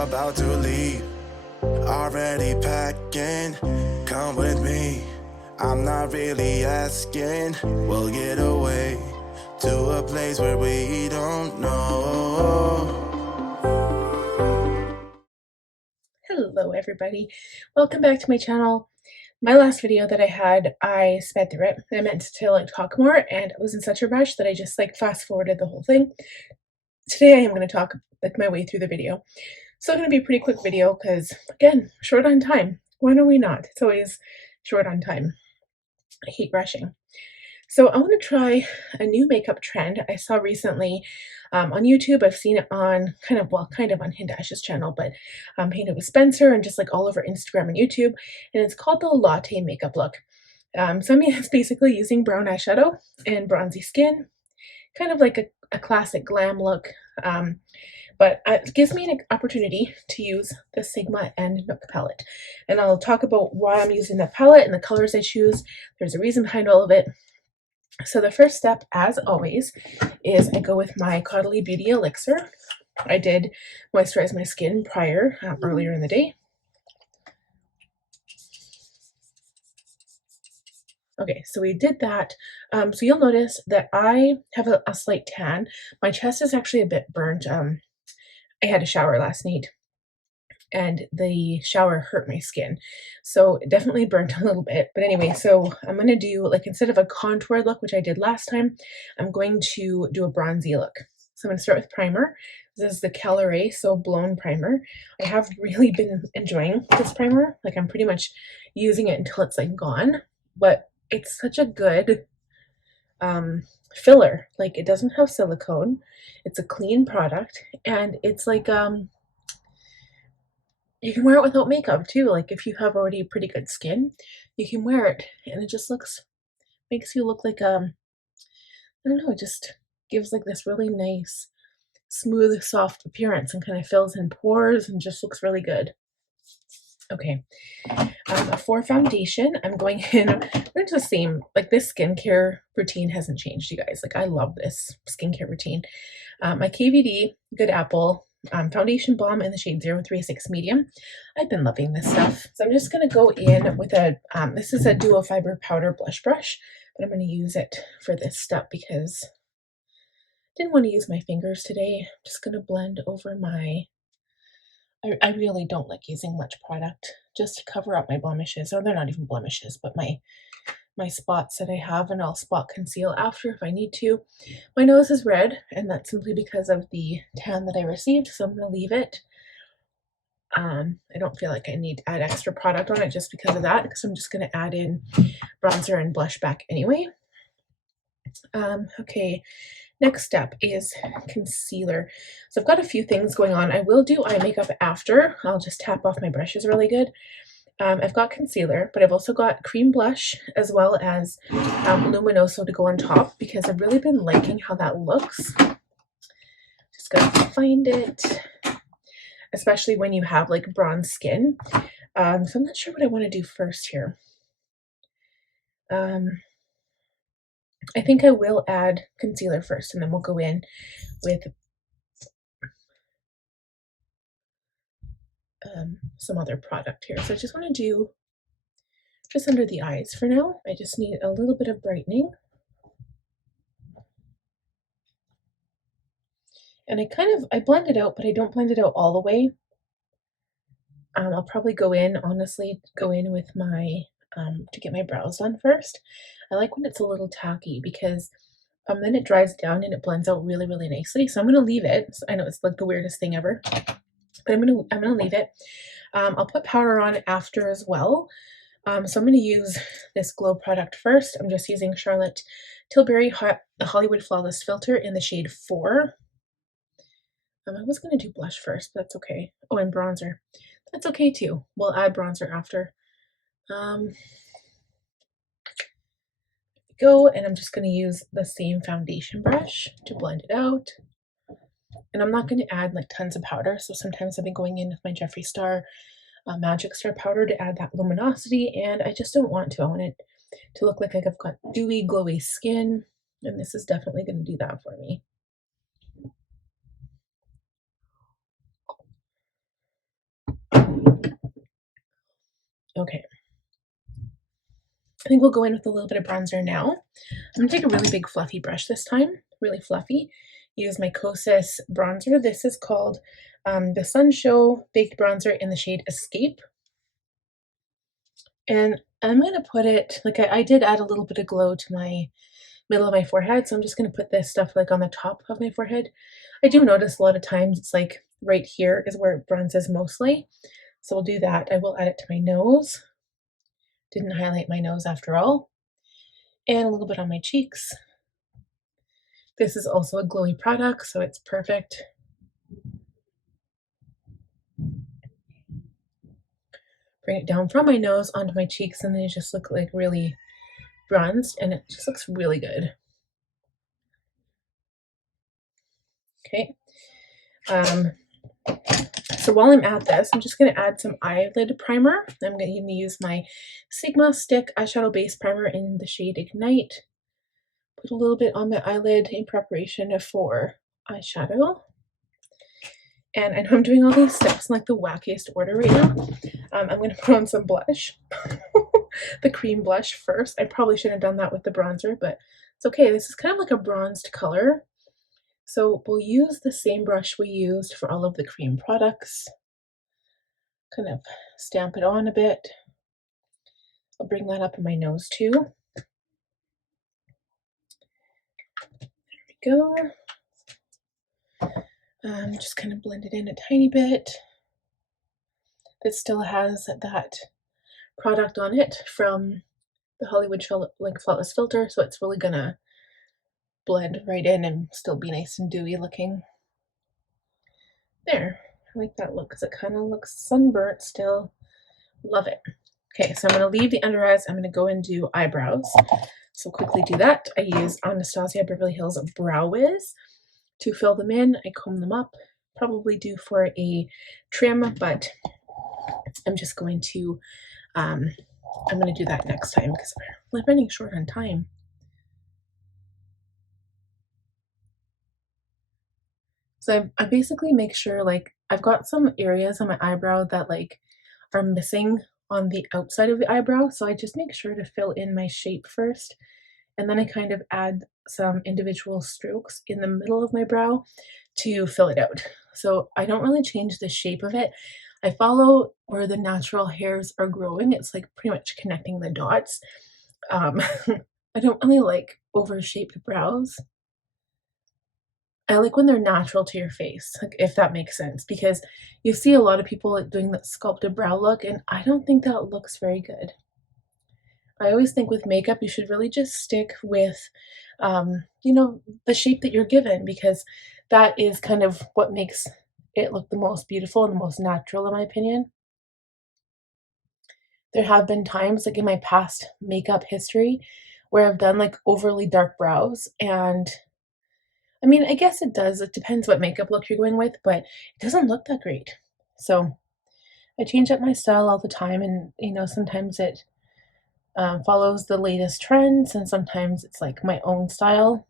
about to leave. Already packing, come with me. I'm not really asking. We'll get away to a place where we don't know. Hello everybody, welcome back to my channel. My last video that I had, I sped through it. I meant to like talk more and I was in such a rush that I just like fast forwarded the whole thing. Today I am going to talk like my way through the video. So it's going to be a pretty quick video because again, short on time. When are we not? It's always short on time. I hate rushing. So I want to try a new makeup trend I saw recently on YouTube. I've seen it on kind of on Hindash's channel, but painted with Spencer and just like all over Instagram and YouTube. And it's called the Latte Makeup Look. So I mean, it's basically using brown eyeshadow and bronzy skin, kind of like a classic glam look. But it gives me an opportunity to use the Sigma AN KNOOK palette. And I'll talk about why I'm using that palette and the colors I choose. There's a reason behind all of it. So the first step, as always, is I go with my Caudalie Beauty Elixir. I did moisturize my skin prior, earlier in the day. Okay, so we did that. So you'll notice that I have a slight tan. My chest is actually a bit burnt. I had a shower last night and the shower hurt my skin, so it definitely burnt a little bit. But anyway, so I'm going to do, like, instead of a contour look, which I did last time, I'm going to do a bronzy look. So I'm going to start with primer. This is the Caliray So Blown primer. I have really been enjoying this primer. Like, I'm pretty much using it until it's like gone, but it's such a good filler. Like, it doesn't have silicone, it's a clean product, and it's like you can wear it without makeup too. Like, if you have already pretty good skin, you can wear it and it just makes you look like I don't know, it just gives like this really nice smooth soft appearance and kind of fills in pores and just looks really good. Okay, for foundation, I'm going into the same, like, this skincare routine hasn't changed, you guys. Like, I love this skincare routine. My KVD Good Apple foundation balm in the shade 036 medium. I've been loving this stuff. So I'm just going to go in with a, this is a dual fiber powder blush brush, but I'm going to use it for this step because I didn't want to use my fingers today. I'm just going to blend over my, I really don't like using much product just to cover up my blemishes. Or they're not even blemishes, but my spots that I have, and I'll spot conceal after if I need to. My nose is red, and that's simply because of the tan that I received, so I'm going to leave it. I don't feel like I need to add extra product on it just because of that, because I'm just going to add in bronzer and blush back anyway. Okay, next step is concealer. So I've got a few things going on. I will do eye makeup after. I'll just tap off my brushes really good. I've got concealer, but I've also got cream blush as well as Luminoso to go on top because I've really been liking how that looks. Just gotta find it, especially when you have like bronze skin. So I'm not sure what I want to do first here. I think I will add concealer first, and then we'll go in with some other product here. So I just want to do just under the eyes for now. I just need a little bit of brightening. And I blend it out, but I don't blend it out all the way. I'll probably honestly go in with my, to get my brows done first. I like when it's a little tacky because then it dries down and it blends out really, really nicely. So I'm going to leave it. I know it's like the weirdest thing ever, but I'm going to leave it. I'll put powder on after as well. So I'm going to use this glow product first. I'm just using Charlotte Tilbury Hollywood Flawless Filter in the shade 4. I was going to do blush first, but that's okay. Oh, and bronzer. That's okay too. We'll add bronzer after. Go, and I'm just going to use the same foundation brush to blend it out. And I'm not going to add like tons of powder, so sometimes I've been going in with my Jeffree Star Magic Star powder to add that luminosity, and I just don't want to. I want it to look like I've got dewy, glowy skin, and this is definitely going to do that for me. Okay. I think we'll go in with a little bit of bronzer now. I'm gonna take a really big fluffy brush this time, really fluffy. Use my Kosas bronzer. This is called the Sun Show Baked Bronzer in the shade Escape. And I'm gonna put it, like I did add a little bit of glow to my middle of my forehead, so I'm just gonna put this stuff like on the top of my forehead. I do notice a lot of times it's like right here is where it bronzes mostly. So we'll do that. I will add it to my nose. Didn't highlight my nose after all. And a little bit on my cheeks. This is also a glowy product, so it's perfect. Bring it down from my nose onto my cheeks, and they just look like really bronzed, and it just looks really good. Okay. So while I'm at this, I'm just going to add some eyelid primer. I'm going to use my Sigma Stick Eyeshadow Base Primer in the shade Ignite. Put a little bit on my eyelid in preparation for eyeshadow. And I know I'm doing all these steps in like the wackiest order right now. I'm going to put on some blush. The cream blush first. I probably shouldn't have done that with the bronzer, but it's okay. This is kind of like a bronzed color. So we'll use the same brush we used for all of the cream products. Kind of stamp it on a bit. I'll bring that up in my nose too. There we go. Just kind of blend it in a tiny bit. It still has that product on it from the Hollywood Flawless Filter, so it's really gonna blend right in and still be nice and dewy looking. There, I like that look because it kind of looks sunburnt still. Love it. Okay, so I'm going to leave the under eyes. I'm going to go and do eyebrows. So quickly do that. I use Anastasia Beverly Hills Brow Whiz to fill them in. I comb them up. Probably due for a trim, but I'm just going to, I'm going to do that next time because we're running short on time. So I basically make sure like I've got some areas on my eyebrow that like are missing on the outside of the eyebrow. So I just make sure to fill in my shape first. And then I kind of add some individual strokes in the middle of my brow to fill it out. So I don't really change the shape of it. I follow where the natural hairs are growing. It's like pretty much connecting the dots. I don't really like over-shaped brows. I like when they're natural to your face, like if that makes sense, because you see a lot of people doing that sculpted brow look, and I don't think that looks very good. I always think with makeup, you should really just stick with, you know, the shape that you're given, because that is kind of what makes it look the most beautiful and the most natural, in my opinion. There have been times, like in my past makeup history, where I've done like overly dark brows, and I mean, I guess it does. It depends what makeup look you're going with, but it doesn't look that great. So I change up my style all the time, and you know, sometimes it follows the latest trends, and sometimes it's like my own style.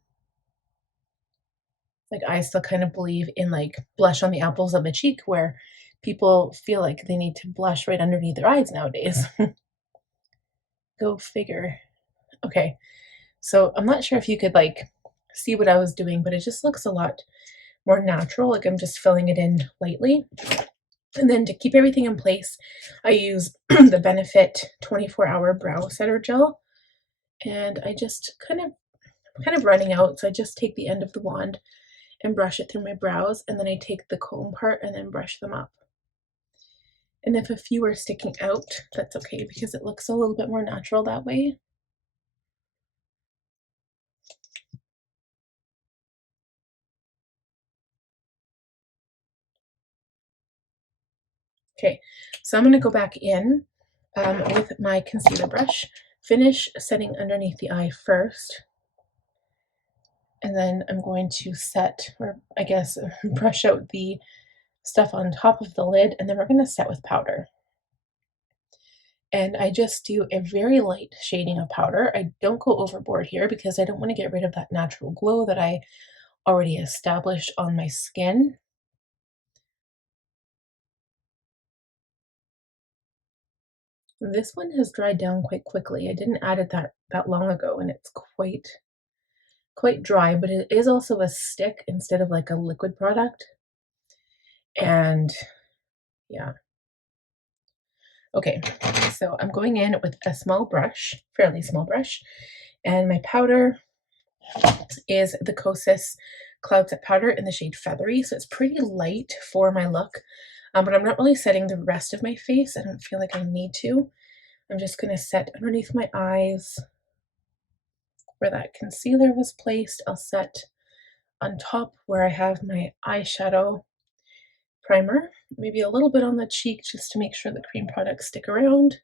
Like I still kind of believe in like blush on the apples of the cheek, where people feel like they need to blush right underneath their eyes nowadays. Go figure. Okay, so I'm not sure if you could like see what I was doing, but it just looks a lot more natural. Like I'm just filling it in lightly. And then to keep everything in place, I use the Benefit 24-hour brow setter gel. And I just kind of running out, so I just take the end of the wand and brush it through my brows, and then I take the comb part and then brush them up. And if a few are sticking out, that's okay because it looks a little bit more natural that way. Okay, so I'm going to go back in with my concealer brush, finish setting underneath the eye first, and then I'm going to set, or I guess brush out the stuff on top of the lid, and then we're going to set with powder. And I just do a very light shading of powder. I don't go overboard here because I don't want to get rid of that natural glow that I already established on my skin. This one has dried down quite quickly. I didn't add it that long ago, and it's quite dry, but it is also a stick instead of like a liquid product. And yeah. Okay, so I'm going in with a small brush, fairly small brush, and my powder is the Kosas Cloud Set Powder in the shade Feathery, so it's pretty light for my look, but I'm not really setting the rest of my face. I don't feel like I need to. I'm just going to set underneath my eyes where that concealer was placed. I'll set on top where I have my eyeshadow primer, maybe a little bit on the cheek just to make sure the cream products stick around.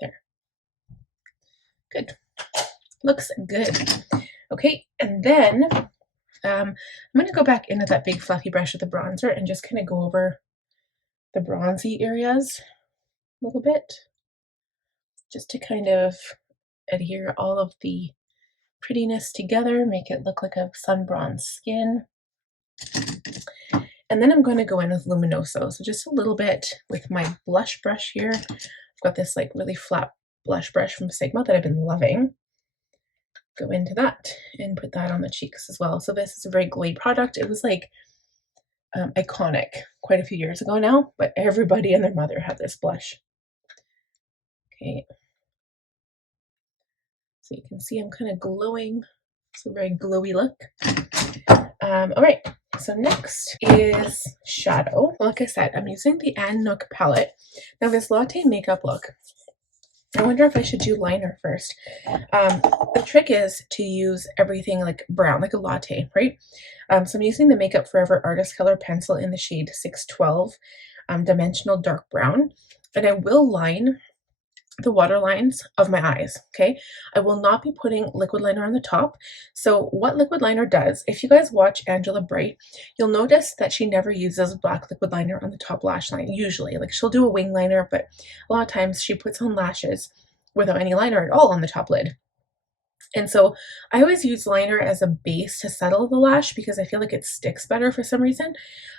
There. Good. Looks good. Okay, and then I'm going to go back into that big fluffy brush with the bronzer and just kind of go over the bronzy areas a little bit, just to kind of adhere all of the prettiness together, make it look like a sun-bronzed skin. And then I'm going to go in with Luminoso, so just a little bit with my blush brush here. I've got this like really flat blush brush from Sigma that I've been loving. Go into that and put that on the cheeks as well. So this is a very glowy product. It was like iconic quite a few years ago now, but everybody and their mother had this blush. Okay, so you can see I'm kind of glowing. It's a very glowy look. All right, so next is shadow. Like I said, I'm using the AN KNOOK palette. Now this Latte Makeup Look, I wonder if I should do liner first. The trick is to use everything like brown, like a latte, right? So I'm using the Makeup Forever Artist Color Pencil in the shade 612, Dimensional Dark Brown. And I will line the water lines of my eyes, okay? I will not be putting liquid liner on the top. So what liquid liner does, if you guys watch Angela Bright, you'll notice that she never uses black liquid liner on the top lash line, usually. Like she'll do a wing liner, but a lot of times she puts on lashes without any liner at all on the top lid. And so I always use liner as a base to settle the lash because I feel like it sticks better for some reason.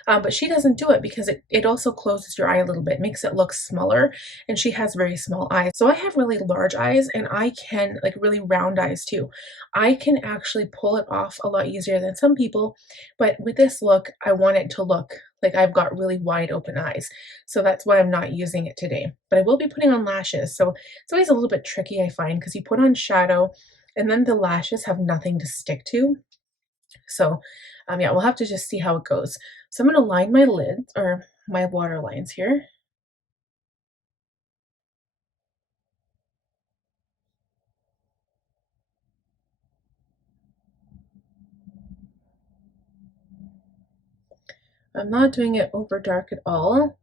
But she doesn't do it because it also closes your eye a little bit, makes it look smaller, and she has very small eyes. So I have really large eyes, and I can, like really round eyes too. I can actually pull it off a lot easier than some people, but with this look, I want it to look like I've got really wide open eyes. So that's why I'm not using it today. But I will be putting on lashes. So it's always a little bit tricky, I find, because you put on shadow, and then the lashes have nothing to stick to. So yeah, we'll have to just see how it goes. So I'm going to line my lids, or my water lines here. I'm not doing it over dark at all.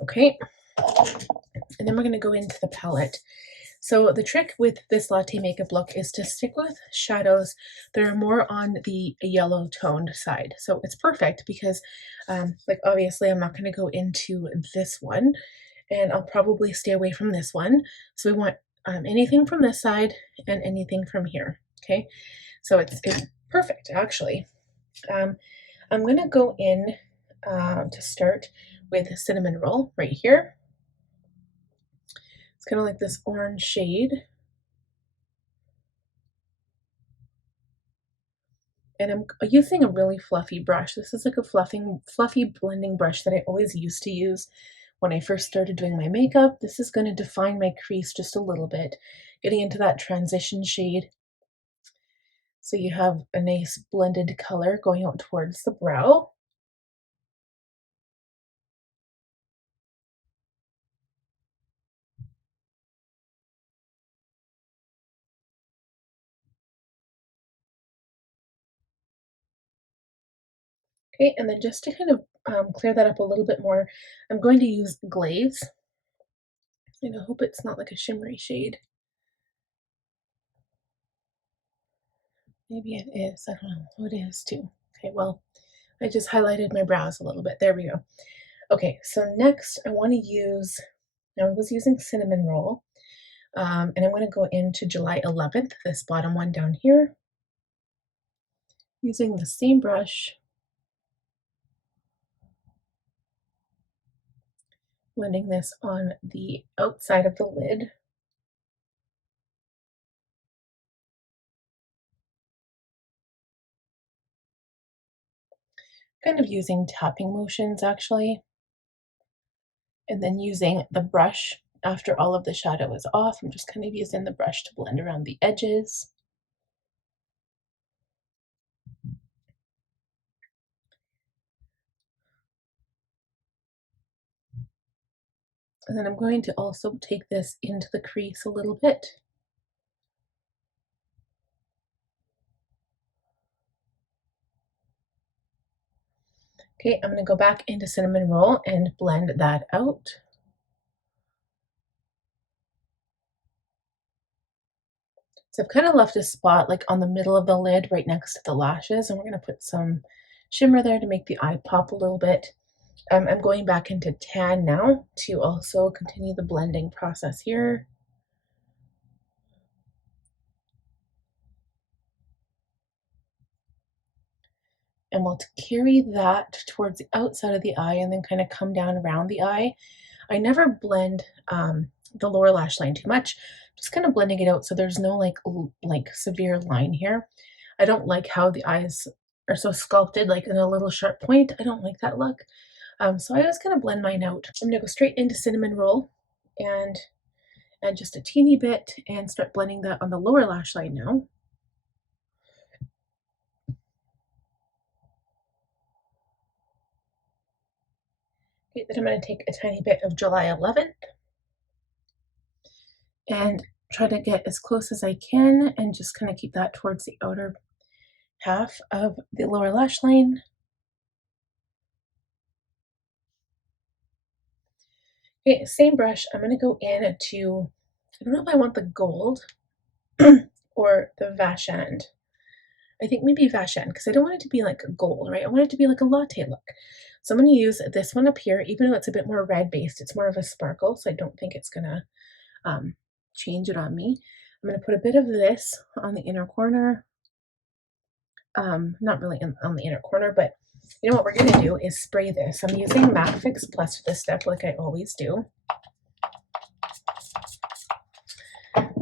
Okay, and then we're going to go into the palette. So the trick with this Latte Makeup Look is to stick with shadows that are more on the yellow toned side. So it's perfect because like obviously I'm not going to go into this one, and I'll probably stay away from this one. So we want anything from this side and anything from here. Okay, so it's perfect actually. I'm going to go in to start with Cinnamon Roll right here. It's kind of like this orange shade. And I'm using a really fluffy brush. This is like a fluffy blending brush that I always used to use when I first started doing my makeup. This is going to define my crease just a little bit, getting into that transition shade. So you have a nice blended color going out towards the brow. Okay, and then just to kind of clear that up a little bit more, I'm going to use Glaze. And I hope it's not like a shimmery shade. Maybe it is. I don't know. Oh, it is too. Okay, well, I just highlighted my brows a little bit. There we go. Okay, so next I want to use, now I was using Cinnamon Roll, and I'm going to go into July 11th, this bottom one down here, using the same brush, blending this on the outside of the lid. Kind of using tapping motions actually, and then using the brush after all of the shadow is off. I'm just kind of using the brush to blend around the edges. And then I'm going to also take this into the crease a little bit. Okay, I'm going to go back into Cinnamon Roll and blend that out. So I've kind of left a spot like on the middle of the lid right next to the lashes, and we're going to put some shimmer there to make the eye pop a little bit. I'm going back into Tan now to also continue the blending process here. And we'll carry that towards the outside of the eye and then kind of come down around the eye. I never blend the lower lash line too much, just kind of blending it out so there's no like severe line here. I don't like how the eyes are so sculpted, like in a little sharp point. I don't like that look. So I just kind of blend mine out. I'm gonna go straight into Cinnamon Roll and add just a teeny bit and start blending that on the lower lash line now. Okay, then I'm going to take a tiny bit of July 11th and try to get as close as I can and just kind of keep that towards the outer half of the lower lash line. Okay, same brush, I'm going to go in to, I don't know if I want the gold or the Vashand. I think maybe Vashand, because I don't want it to be like gold, right? I want it to be like a latte look. So I'm going to use this one up here, even though it's a bit more red based, it's more of a sparkle, so I don't think it's going to change it on me. I'm going to put a bit of this on the inner corner. Not really on the inner corner, but you know what we're going to do is spray this. I'm using Matte Fix Plus for this step like I always do.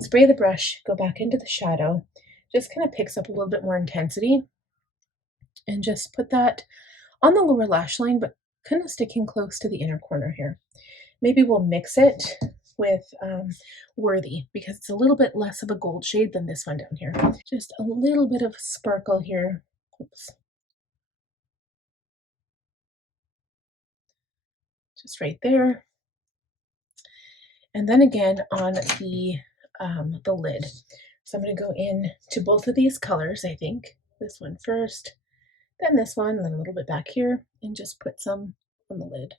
Spray the brush, go back into the shadow, just kind of picks up a little bit more intensity, and just put that on the lower lash line, but kind of sticking close to the inner corner here. Maybe we'll mix it with Worthy because it's a little bit less of a gold shade than this one down here. Just a little bit of sparkle here. Oops. Just right there. And then again on the lid. So I'm going to go in to both of these colors, I think. This one first, then this one, then a little bit back here, and just put some on the lid.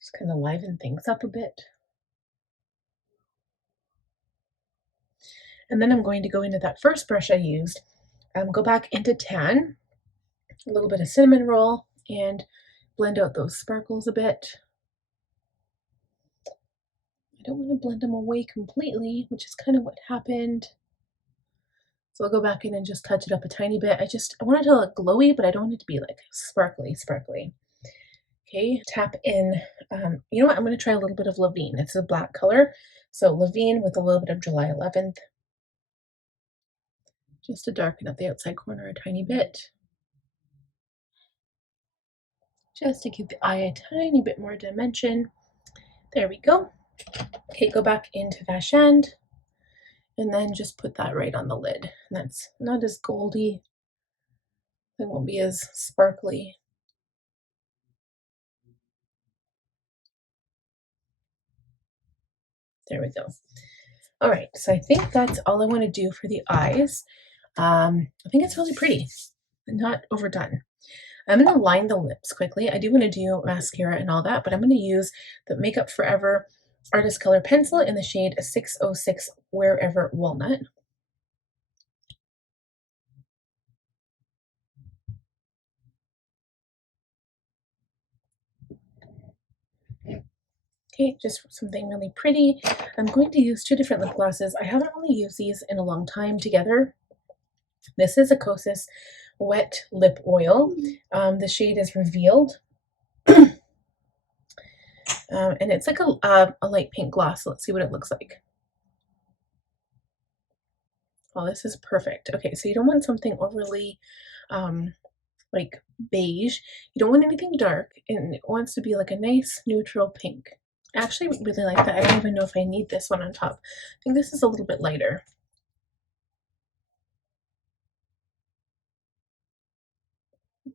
Just kind of liven things up a bit. And then I'm going to go into that first brush I used, go back into Tan, a little bit of Cinnamon Roll, and blend out those sparkles a bit. I don't want to blend them away completely, which is kind of what happened. So I'll go back in and just touch it up a tiny bit. I want it to look glowy, but I don't want it to be like sparkly. Okay, tap in, you know what, I'm going to try a little bit of Levine. It's a black color, so Levine with a little bit of July 11th, just to darken up the outside corner a tiny bit, just to give the eye a tiny bit more dimension. There we go. Okay, go back into Vashand, and then just put that right on the lid. And that's not as goldy, it won't be as sparkly. There we go. All right, so I think that's all I want to do for the eyes. I think it's really pretty and not overdone. I'm going to line the lips quickly. I do want to do mascara and all that, but I'm going to use the Makeup Forever Artist Color Pencil in the shade 606 Wherever Walnut. Okay, just something really pretty. I'm going to use two different lip glosses. I haven't really used these in a long time together. This is a Kosas Wet Lip Oil. The shade is Revealed. And it's like a light pink gloss. So let's see what it looks like. Oh, this is perfect. Okay, so you don't want something overly like beige. You don't want anything dark, and it wants to be like a nice neutral pink. I actually really like that. I don't even know if I need this one on top. I think this is a little bit lighter.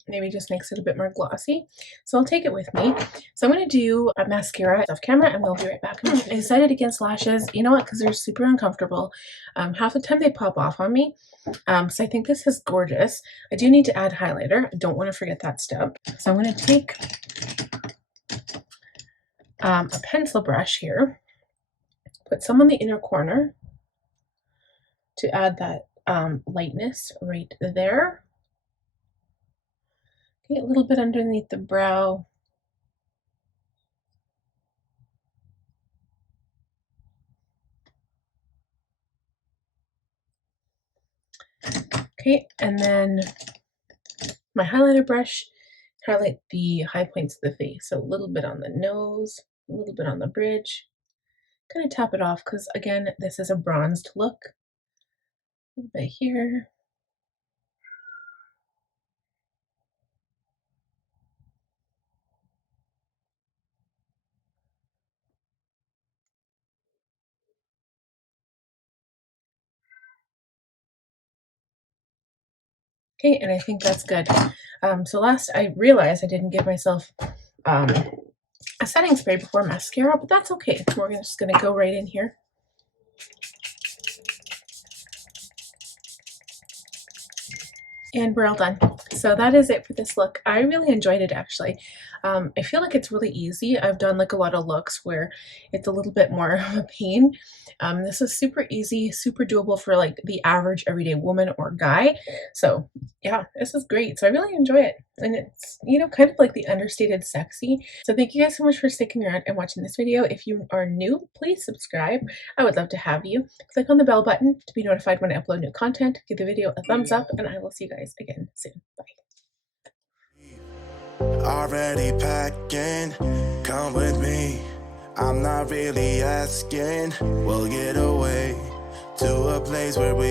Maybe just makes it a bit more glossy. So I'll take it with me. So I'm going to do a mascara off camera and we'll be right back. I decided against lashes. You know what? Because they're super uncomfortable. Half the time they pop off on me. So I think this is gorgeous. I do need to add highlighter. I don't want to forget that step. So I'm going to take a pencil brush here. Put some on the inner corner to add that lightness right there. Okay, a little bit underneath the brow. Okay, and then my highlighter brush, highlight the high points of the face. So a little bit on the nose, a little bit on the bridge. Kind of tap it off because, again, this is a bronzed look. A little bit here. Okay, and I think that's good. So last, I realized I didn't give myself a setting spray before mascara, but that's okay. We're just going to go right in here. And we're all done. So that is it for this look. I really enjoyed it, actually. I feel like it's really easy. I've done like a lot of looks where it's a little bit more of a pain. This is super easy, super doable for like the average everyday woman or guy. So yeah, this is great. So I really enjoy it. And it's, you know, kind of like the understated sexy. So thank you guys so much for sticking around and watching this video. If you are new, please subscribe. I would love to have you. Click on the bell button to be notified when I upload new content. Give the video a thumbs up, and I will see you guys again soon. Bye. Already packing, come with me. I'm not really asking. We'll get away to a place where we